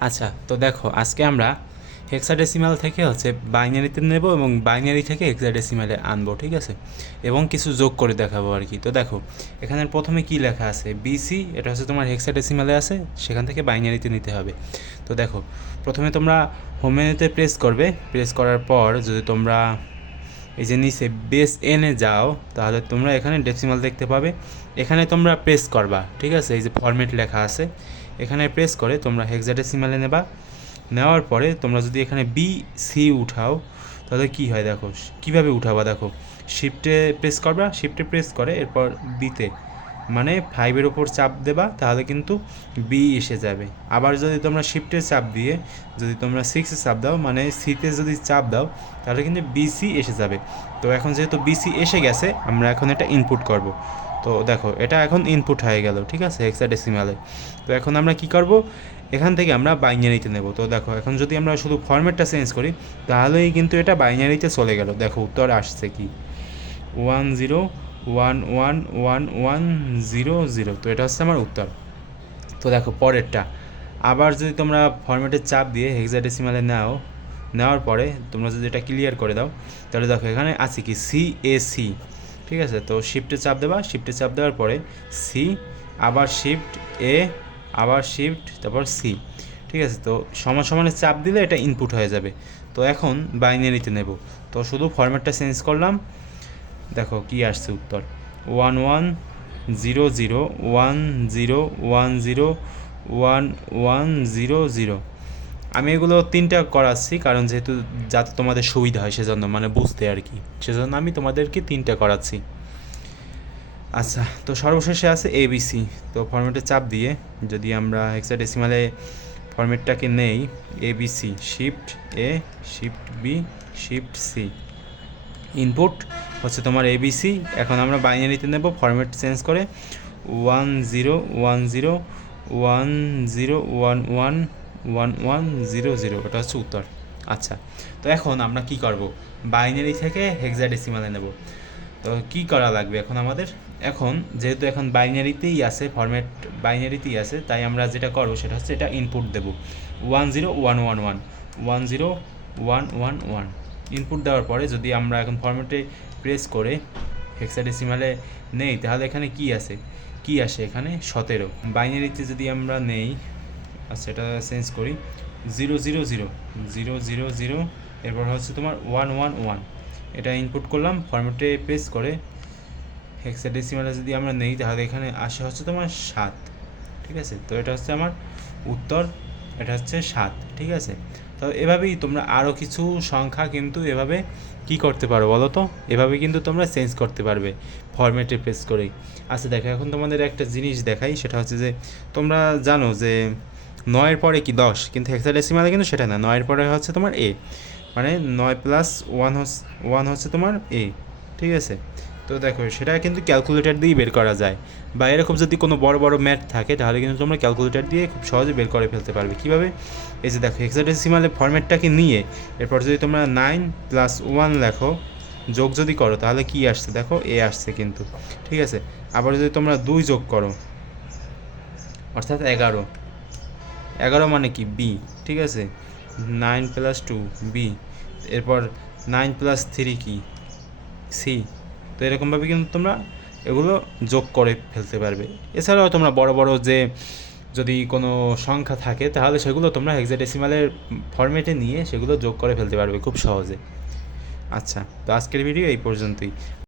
আচ্ছা তো দেখো, আজকে আমরা হেক্সাডেসিমাল থেকে হচ্ছে বাইনারিতে নেব এবং বাইনারি থেকে হেক্সাডেসিমালে আনব, ঠিক আছে? এবং কিছু যোগ করে দেখাবো আর কি। তো দেখো, এখানে প্রথমে কি লেখা আছে? বিসি এটা হচ্ছে তোমার হেক্সাডেসিমালে আছে, সেখান থেকে বাইনারিতে নিতে হবে। তো দেখো, প্রথমে তোমরা হোম মেনুতে প্রেস করবে প্রেস করার পর যদি তোমরা এই যে নিচে বেস এনে যাও, তাহলে তোমরা এখানে ডেসিমাল দেখতে পাবে। এখানে তোমরা প্রেস করবা, ঠিক আছে? এই যে ফরম্যাট লেখা আছে। এখানে প্রেস করে, তোমরা হেক্সাডেসিমালে নেবা। নেওয়ার পরে তোমরা যদি এখানে বি সি উঠাও, তাহলে কি হয় দেখো? কীভাবে উঠাবা দেখো? শিফটে প্রেস করবা শিফটে প্রেস করে, এরপর বিতে মানে ফাইভের ওপর চাপ দেবা, তাহলে কিন্তু বি এসে যাবে। আবার যদি তোমরা শিফটে চাপ দিয়ে, যদি তোমরা সিক্সে চাপ দাও মানে সিতে যদি চাপ দাও, তাহলে কিন্তু বিসি এসে যাবে। তো এখন যেহেতু বিসি এসে গেছে, আমরা এখন এটা ইনপুট করব। তো দেখো, এটা এখন ইনপুট হয়ে গেল, ঠিক আছে হেক্সাডেসিমালে তো এখন আমরা কি করব? এখান থেকে আমরা বাইনারিতে নেব। তো দেখো, এখন যদি আমরা শুধু ফরম্যাটটা চেঞ্জ করি, তাহলেই কিন্তু এটা বাইনারিতে চলে গেল। দেখো, উত্তর আসছে কি? One zero one one one one zero zero তো এটা হচ্ছে আমার উত্তর। তো দেখো, পরেরটা। আবার যদি তোমরা ফরম্যাটের চাপ দিয়ে হেক্সাডেসিমালে নাও, নেওয়ার পরে তোমরা যদি এটা ক্লিয়ার করে দাও, তাহলে দেখো, এখানে আছে কি? সি এ সি ঠিক আছে? তো শিফটে চাপ দেবা শিফটে চাপ দেওয়ার পরে সি আবার শিফট এ আবার শিফট তারপর সি ঠিক আছে? তো সমান সমানে চাপ দিলে এটা ইনপুট হয়ে যাবে। তো এখন বাইনারিতে নেব। তো শুধু ফরম্যাটটা চেঞ্জ করলাম। দেখো কি আসছে উত্তর। One one zero zero one zero one zero one one zero zero আমি এগুলো তিনটা করাচ্ছি, কারণ যেহেতু যাতে তোমাদের সুবিধা হয় সেজন্য মানে বুঝতে আর কি। সেজন্য আমি তোমাদেরকে তিনটা করাচ্ছি। আচ্ছা তো সর্বশেষে আছে এবিসি তো ফরম্যাটে চাপ দিয়ে যদি আমরা হেক্সাডেসিমালে ফরম্যাটটাকে নেই A B C shift A shift B shift C input হচ্ছে তোমার এবিসি এখন আমরা বাইনারিতে নেব ফরম্যাট চেঞ্জ করে one zero one zero one zero one one one one zero zero ওটা হচ্ছে উত্তর। আচ্ছা তো এখন আমরা কি করব? বাইনারি থেকে হেক্সাডেসিমালে নেব। তো কি করা লাগবে এখন আমাদের? এখন, যেহেতু এখন বাইনারিতেই আছে, ফরম্যাট বাইনারিতেই আছে, তাই আমরা যেটা করব সেটা হচ্ছে এটা ইনপুট দেবো। One zero one one one one zero one one one. Input দেওয়ার পরে যদি আমরা এখন ফরম্যাটে প্রেস করে হেক্সাডেসিমালে নেই, তাহলে এখানে কি আছে? কি আসে এখানে? সতেরো। বাইনারিতে যদি আমরা নেই আচ্ছা এটা চেঞ্জ করি। Zero zero zero zero zero zero এরপর হচ্ছে তোমার ওয়ান ওয়ান ওয়ান এটা ইনপুট করলাম ফরম্যাটে প্রেস করে। হেক্সাডেসিমালে যদি আমরা নেই, তাহলে এখানে আসে হচ্ছে তোমার সাত। ঠিক আছে? তো এটা হচ্ছে আমার উত্তর, এটা হচ্ছে সাত। ঠিক আছে? তো এভাবেই তোমরা আরও কিছু সংখ্যা কিন্তু এভাবে কি করতে পারো বলো তো? এভাবে কিন্তু তোমরা চেঞ্জ করতে পারবে ফরম্যাটে প্রেস করেই। আচ্ছা দেখো, এখন তোমাদের একটা জিনিস দেখাই, সেটা হচ্ছে যে তোমরা জানো যে নয়ের পরে কি দশ? কিন্তু হেক্সাডেসিমালে কিন্তু সেটা না। নয়ের পরে হচ্ছে তোমার এ মানে নয় প্লাস ওয়ান হচ্ছে ওয়ান হচ্ছে তোমার এ ঠিক আছে? তো দেখো, সেটা কিন্তু ক্যালকুলেটর দিয়েই বের করা যায়। বা এরকম যদি কোনো বড় বড় ম্যাথ থাকে, তাহলে কিন্তু তোমরা ক্যালকুলেটর দিয়ে খুব সহজে বের করে ফেলতে পারবে। কীভাবে? এই যে দেখো হেক্সাডেসিমালে ফরম্যাটটাকে নিয়ে, এরপর যদি তোমরা নাইন প্লাস ওয়ান লেখো, যোগ যদি করো, তাহলে কি আসছে? দেখো এ আসছে কিন্তু। ঠিক আছে? আবার যদি তোমরা দুই যোগ করো, অর্থাৎ এগারো। এগারো মানে কি? বি ঠিক আছে? নাইন প্লাস টু বি এরপর নাইন প্লাস থ্রি কি? সি তো এরকমভাবে কিন্তু তোমরা এগুলো যোগ করে ফেলতে পারবে। এছাড়াও তোমরা বড় বড় যে যদি কোনো সংখ্যা থাকে, তাহলে সেগুলো তোমরা হেক্সাডেসিমালের ফরম্যাটে নিয়ে সেগুলো যোগ করে ফেলতে পারবে খুব সহজে। আচ্ছা তো আজকের ভিডিও এই পর্যন্তই।